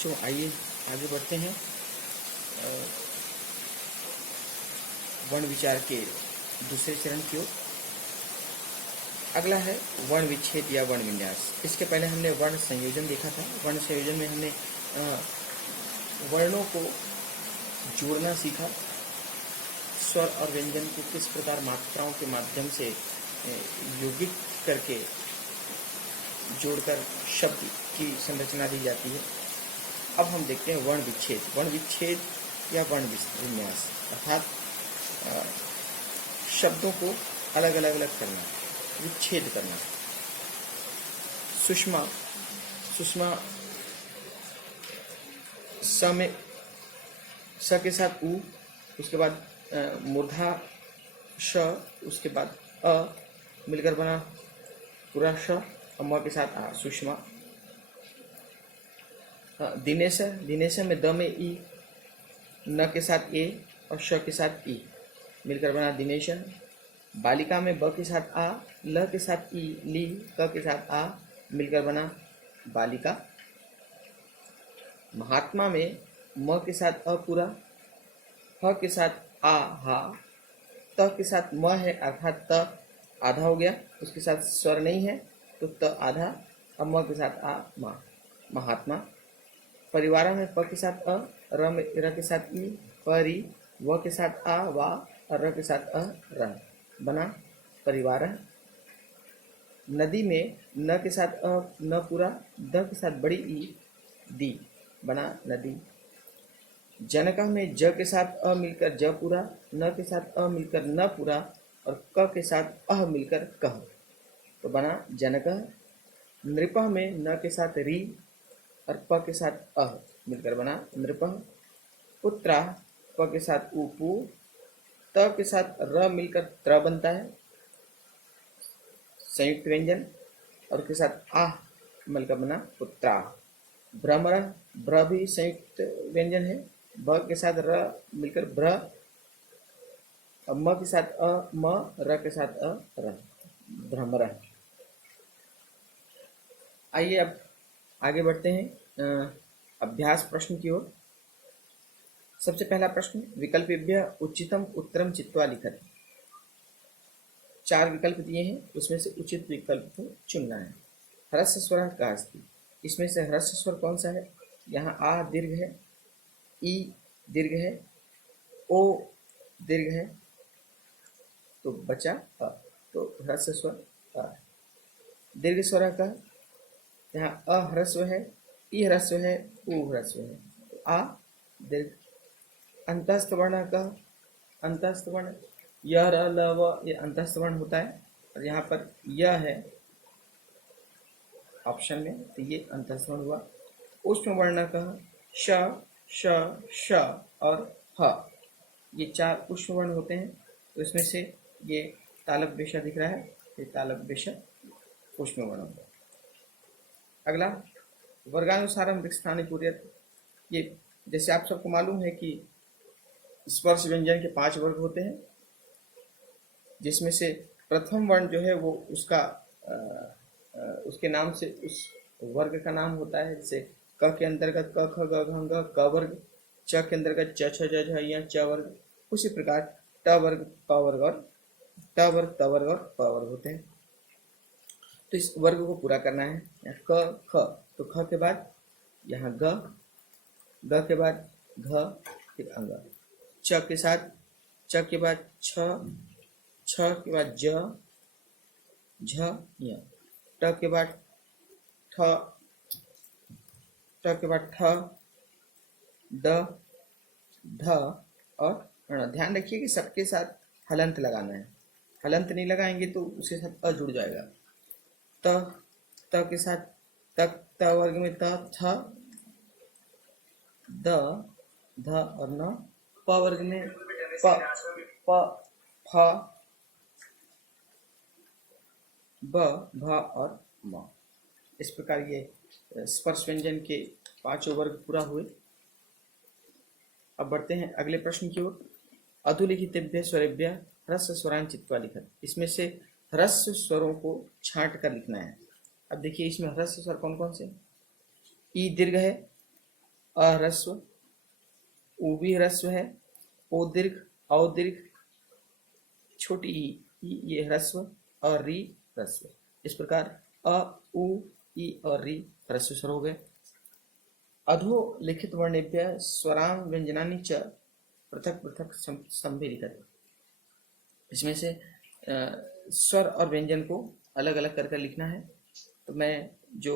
बच्चों आइए आगे बढ़ते हैं वर्ण विचार के दूसरे चरण की ओर। अगला है वर्ण विच्छेद या वर्ण विन्यास। इसके पहले हमने वर्ण संयोजन देखा था। वर्ण संयोजन में हमने वर्णों को जोड़ना सीखा, स्वर और व्यंजन को किस प्रकार मात्राओं के माध्यम से यौगिक करके जोड़कर शब्द की संरचना दी जाती है। अब हम देखते हैं वर्ण विच्छेद। वर्ण विच्छेद या वर्ण विन्यास अर्थात शब्दों को अलग अलग अलग करना, विच्छेद करना। सुषमा, सुषमा स में स के साथ उ, उसके बाद मूर्धा श, उसके बाद अ मिलकर बना पूरा श और म के साथ आ, सुषमा। दिनेश, दिनेश में द में ई, न के साथ ए और श के साथ ई मिलकर बना दिनेश। बालिका में ब के साथ आ, ल के साथ ई, ली, क के साथ आ मिलकर बना बालिका। महात्मा में म के साथ अ पूरा, ह के साथ आ हा, त के साथ म है अर्थात त आधा हो गया, उसके साथ स्वर नहीं है तो त आधा, अब म के साथ आ मा, महात्मा। परिवार में प के साथ अ, र के साथ ई, परी, व के साथ आ वा और र के साथ अ र बना परिवार। नदी में न के साथ अ न पूरा, द के साथ बड़ी ई, दी बना नदी। जनक में ज के साथ अ मिलकर ज पूरा, न के साथ अ मिलकर न पूरा और क के साथ अह मिलकर कह तो बना जनक। नृप में न के साथ री और प के साथ अह मिलकर बना नृप। पुत्रा प के साथ उपू, त के साथ र मिलकर त्र बनता है संयुक्त व्यंजन और के साथ आह मिलकर बना पुत्रा। भ्रमर, भ्र भी संयुक्त व्यंजन है, ब के साथ र मिलकर भ्र, म के साथ अ म, र के साथ अ र भ्रमर। आइए अब आगे बढ़ते हैं अभ्यास प्रश्न की ओर। सबसे पहला प्रश्न, विकल्पेभ्य उचितम उत्तरम चित्वा लिखत। 4 विकल्प दिए हैं, उसमें से उचित विकल्प को चुनना है। ह्रस्व स्वर का अस्ति, इसमें से ह्रस्व स्वर कौन सा है? यहाँ आ दीर्घ है, ई दीर्घ है, ओ दीर्घ है, तो बचा अ, तो ह्रस्व स्वर अ। दीर्घ स्वर का यहाँ अ ह्रस्व है, ई ह्रस्व है, उ ह्रस्व है, तो आ दीर्घ। अंतस्थ वर्ण का, अंतस्थ वर्ण य र ल व ये अंतस्थ वर्ण होता है और यहाँ पर य है ऑप्शन में, तो ये अंतस्थ वर्ण हुआ। उष्म वर्ण का श, श, श और ह, ये 4 उष्म वर्ण होते हैं, तो इसमें से ये तालव्य पेशा दिख रहा है, ये तालव्य पेशा उष्म वर्ण होता है। अगला वर्गानुसारम रिक्स्थानि पूर्यत। ये जैसे आप सबको मालूम है कि स्पर्श व्यंजन के 5 वर्ग होते हैं, जिसमें से प्रथम वर्ण जो है वो उसका उसके नाम से उस वर्ग का नाम होता है। जैसे क के अंतर्गत क ख ग घ घ क वर्ग, च के अंतर्गत च छ ज झ य च वर्ग, उसी प्रकार ट वर्ग प वर्ग और ट वर्ग त वर्ग और प वर्ग होते हैं। तो इस वर्ग को पूरा करना है। क ख, तो ख के बाद यहाँ ग, ग के बाद घ, फिर अंग। च के साथ च के बाद छ, छ के बाद ज, झ य, ट के बाद ठ, ट के बाद ठ, ड, ढ और ण। ध्यान रखिए कि सबके साथ हलंत लगाना है, हलंत नहीं लगाएंगे तो उसके साथ अ जुड़ जाएगा। त, त के साथ तक, त वर्ग में त, थ, द, ध और न। प वर्ग में प, प, फ, ब, भ और म। इस प्रकार ये स्पर्श व्यंजन के 5 वर्ग पूरा हुए। अब बढ़ते हैं अगले प्रश्न की ओर। अधोलिखितेभ्य स्वरेभ्य ह्रस्व स्वरान् चित्वा लिखत। इसमें से ह्रस्व स्वरों को छांट कर लिखना है। अब देखिए इसमें ह्रस्व स्वर कौन कौन से? ई दीर्घ है, अ ह्रस्व, उ भी ह्रस्व है, ओ दीर्घ, औ दीर्घ, छोटी ई ये ह्रस्व और री ह्रस्व। इस प्रकार अ, उ, ई और री ह्रस्व स्वर हो गए। अधोलिखित वर्णेभ्यः स्वरान् व्यञ्जनानि च पृथक पृथक संवेदितः। इसमें से स्वर और व्यंजन को अलग अलग करके लिखना है। तो मैं जो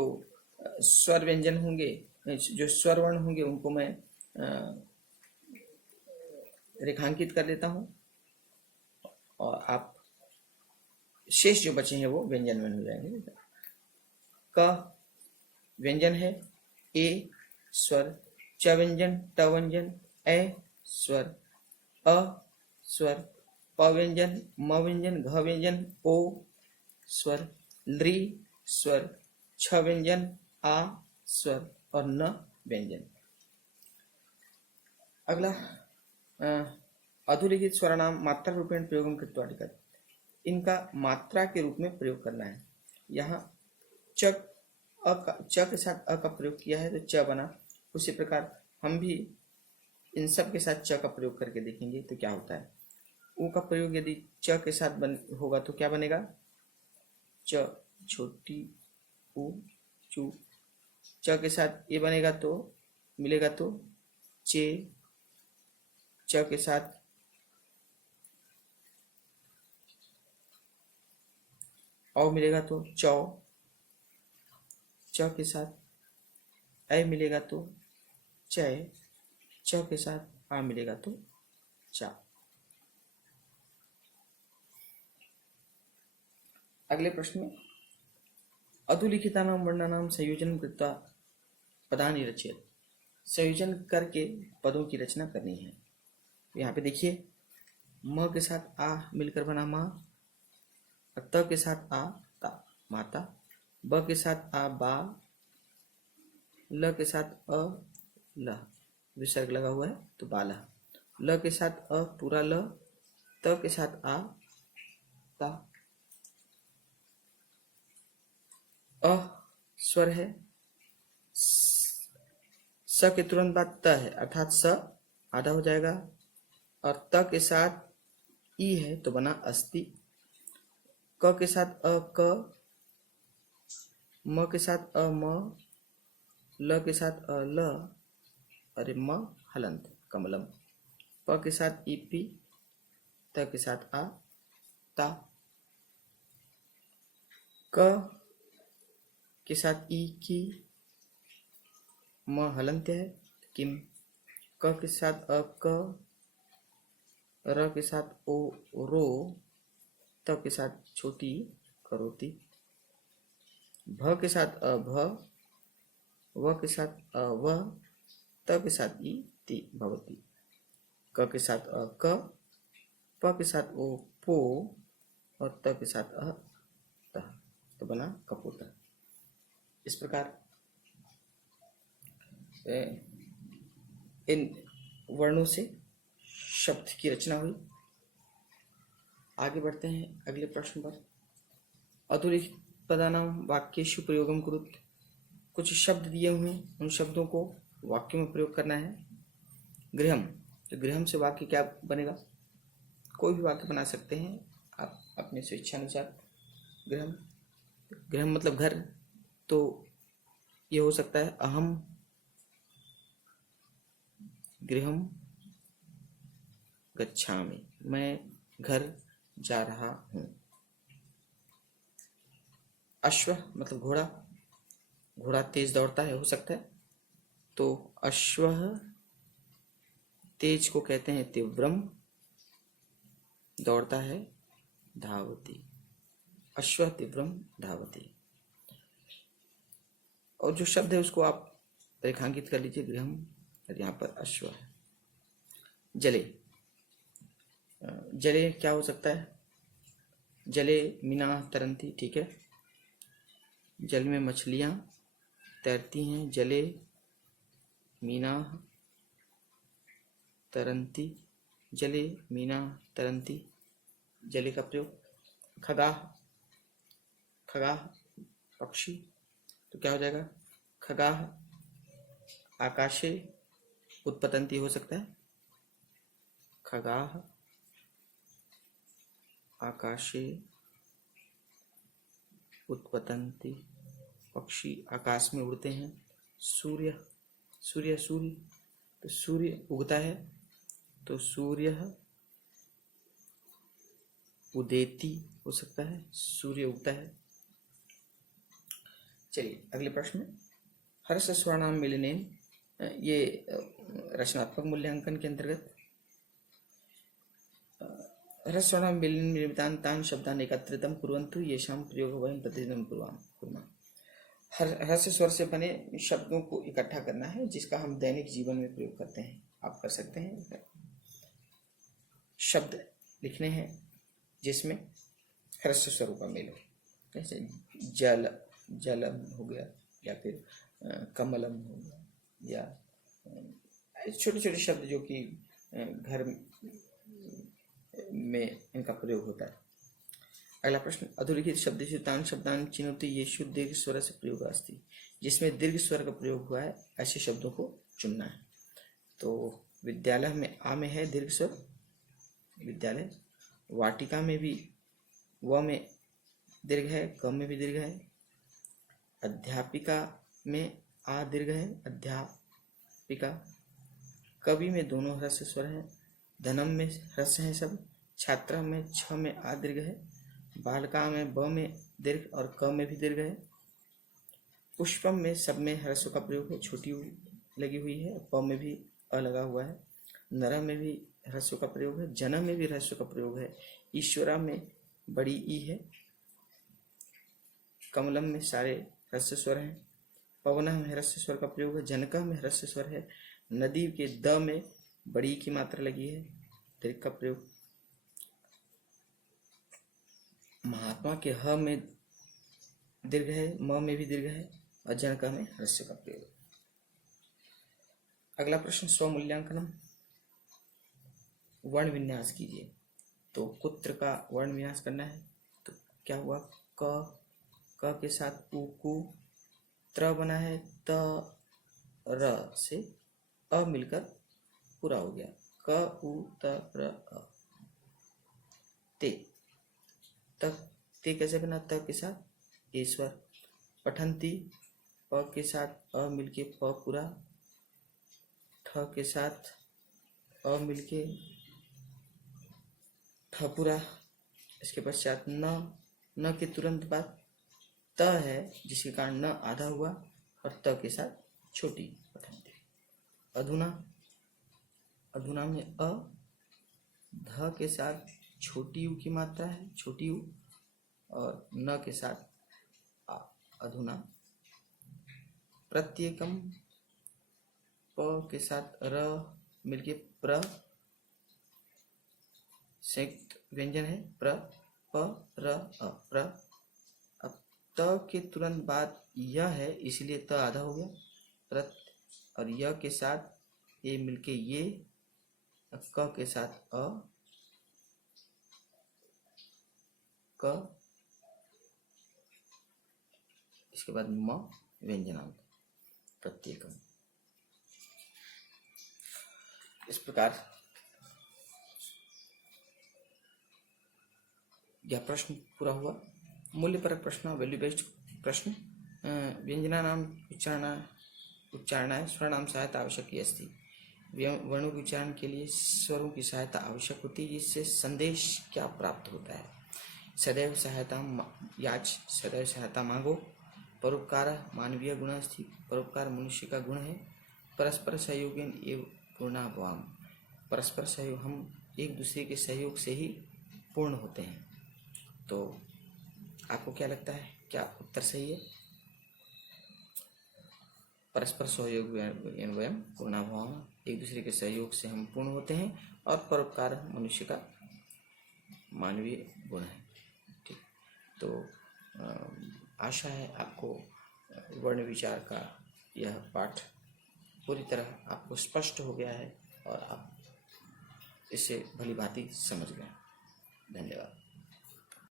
स्वर व्यंजन होंगे, जो स्वर वर्ण होंगे, उनको मैं रेखांकित कर देता हूँ और आप शेष जो बचे हैं वो व्यंजन में हो जाएंगे। क व्यंजन है, ए स्वर, च व्यंजन, ट व्यंजन, ए स्वर, अ स्वर, प व्यंजन, म व्यंजन, घ व्यंजन, ओ स्वर, ली स्वर, छ व्यंजन, आ स्वर और न व्यंजन। अगला अधोलिखित स्वरानाम मात्रा रूपेण प्रयोगम कृत्वा टिकट। इनका मात्रा के रूप में प्रयोग करना है। यहाँ च के साथ अ का प्रयोग किया है तो च बना। उसी प्रकार हम भी इन सब के साथ च का प्रयोग करके देखेंगे तो क्या होता है। उ का प्रयोग यदि च के साथ होगा तो क्या बनेगा, च छोटी उ चू। च के साथ ए बनेगा तो मिलेगा तो चे। च के साथ औ मिलेगा तो चौ। च के साथ ऐ मिलेगा तो चय। च के साथ आ मिलेगा तो चा। अगले प्रश्न में अधोलिखितानां वर्णानां संयोजनं कृत्वा पदानि रचयेत्। संयोजन करके पदों की रचना करनी है। यहाँ पे देखिए, म के साथ आ मिलकर बना माँ, त के साथ आ ता माता, ब के साथ आ बा, ल के साथ अ ल विसर्ग लगा हुआ है तो बाला, ल के साथ अ पूरा ल, त के साथ आ ता, अ स्वर है, स के तुरंत बाद त है अर्थात स आधा हो जाएगा, और त के साथ ई है तो बना अस्ति। क के साथ अ क, म के साथ अ म, ल के साथ अ ल, अरे म हलंत कमलम। प के साथ ई पी, त के साथ आ ता, क के साथ ई की, म हलंत है किम। क के साथ अ क, र के साथ ओ रो, त के साथ छोटी करोती। भ के साथ अ भ, व के साथ अ व, त के साथ ई ति भवती। क के साथ अ क, प के साथ ओ पो, और त के साथ अ त तो बना कपोता। इस प्रकार इन वर्णों से शब्द की रचना हुई। आगे बढ़ते हैं अगले प्रश्न पर। अधोलिखित पदानां वाक्येषु प्रयोगम कुरुत। कुछ शब्द दिए हुए हैं, उन शब्दों को वाक्य में प्रयोग करना है। गृहम, तो गृहम से वाक्य क्या बनेगा, कोई भी वाक्य बना सकते हैं आप अपने स्वेच्छानुसार। गृहम, गृहम मतलब घर, तो ये हो सकता है अहम गृहम गच्छामि, मैं घर जा रहा हूँ। अश्व मतलब घोड़ा, घोड़ा तेज दौड़ता है, हो सकता है तो अश्व तेज को कहते हैं तीव्रम, दौड़ता है धावती, अश्व तीव्रम धावती। और जो शब्द है उसको आप रेखांकित कर लीजिए, गृहम, और यहाँ पर अश्व है। जले, जले क्या हो सकता है, जले मीना तरंती, ठीक है, जल में मछलियाँ तैरती हैं, जले मीना तरंती, जले मीना तरंती, जले का प्रयोग। खगाह, खगाह पक्षी, तो क्या हो जाएगा, खगाह आकाशे उत्पतंती हो सकता है, खगाः आकाशे उत्पतंती, पक्षी आकाश में उड़ते हैं। सूर्य सूर्य सूर्य, तो सूर्य उगता है, तो सूर्य उदेति हो सकता है, सूर्य उगता है। चलिए अगले प्रश्न में, हर्ष स्वरनाम मिलनेन, ये रचनात्मक मूल्यांकन के अंतर्गत हर्ष स्वरनाम मिलनेन निर्मितान् तान् शब्दान् एकत्रितं कुर्वन्तु येषां प्रयोगं वयं प्रतिदिनं कुर्मः। हर्ष स्वर से बने शब्दों को इकट्ठा करना है जिसका हम दैनिक जीवन में प्रयोग करते हैं। आप कर सकते हैं। शब्द लिखने हैं जिसमें ह्रस्व स्वरों का मेल हो, जैसे जल, जलम हो गया, या फिर कमलम हो गया, या छोटे छोटे शब्द जो कि घर में इनका प्रयोग होता है। अगला प्रश्न, अधोलिखित शब्देषु तान् शब्दान् चिनोति येषु दीर्घ स्वर से प्रयोग अस्ति, जिसमें दीर्घ स्वर का प्रयोग हुआ है ऐसे शब्दों को चुनना है। तो विद्यालय में आ में है दीर्घ स्वर, विद्यालय। वाटिका में भी व में दीर्घ है, क में भी दीर्घ है। अध्यापिका में आ दीर्घ है, अध्यापिका। कवि में दोनों ह्रस्व स्वर हैं। धनम में ह्रस्व है सब। छात्रा में छ में आ दीर्घ है। बालका में ब में दीर्घ और क में भी दीर्घ है। पुष्पम में सब में ह्रस्व का प्रयोग है, छोटी लगी हुई है, प में भी अ लगा हुआ है। नर में भी ह्रस्व का प्रयोग है, जन में भी ह्रस्व का प्रयोग है। ईश्वरा में बड़ी ई है। कमलम में सारे ह्रस्व स्वर हैं। पवन में ह्रस्व स्वर का प्रयोग है। जनक में ह्रस्व स्वर है। नदी के द में बड़ी की मात्रा लगी है, दीर्घ का प्रयोग। महात्मा के ह में दीर्घ है, म में भी दीर्घ है, और जनक में ह्रस्व का प्रयोग। अगला प्रश्न, स्वमूल्यांकनम, वर्ण विन्यास कीजिए। तो कुत्र का वर्ण विन्यास करना है, तो क्या हुआ, क के साथ उ कु, त्र बना है, त र से अ मिलकर पूरा हो गया, क उ त र अ। ते, तक, ते कैसे बना, त के साथ ए स्वर। पठंती, प के साथ अ मिलके प पूरा, ठ के साथ अ मिलके ठ पूरा। इसके पश्चात न के तुरंत बाद त है, जिसके कारण न आधा हुआ, और त के साथ छोटी पठंती। अधुना, अधुना में अ, ध के साथ छोटी उ की मात्रा है, छोटी उ, और न के साथ आ। अधुना। प्रत्येकम, प के साथ र मिलके प्र, संयुक्त व्यंजन है, प्र, प, र, अ, प्र। अब त के तुरंत बाद यह है, इसलिए त आधा हो गया, प्रत, और य के साथ ए मिलके ये, क के साथ अ, क, इसके बाद म, व्यंजनांत, प्रत्येकम। इस प्रकार यह प्रश्न पूरा हुआ। मूल्यपरक प्रश्न, वैल्यू बेस्ड प्रश्न। व्यंजना नाम उच्चारणाय स्वरनाम सहायता आवश्यक अस्ति। वर्णों के उच्चारण के लिए स्वरों की सहायता आवश्यक होती है। इससे संदेश क्या प्राप्त होता है, सदैव सहायता याच, सदैव सहायता मांगो। परोपकार मानवीय गुण अस्ति, परोपकार मनुष्य का गुण है। परस्पर सहयोग एवं पूर्णाभवाम, परस्पर सहयोग, हम एक दूसरे के सहयोग से ही पूर्ण होते हैं। तो आपको क्या लगता है, क्या उत्तर सही है? परस्पर सहयोग वयम पूर्णाभवाम, एक दूसरे के सहयोग से हम पूर्ण होते हैं, और परोपकार मनुष्य का मानवीय गुण है। ठीक, तो आशा है आपको वर्ण विचार का यह पाठ पूरी तरह आपको स्पष्ट हो गया है और आप इसे भली भांति समझ गए। धन्यवाद।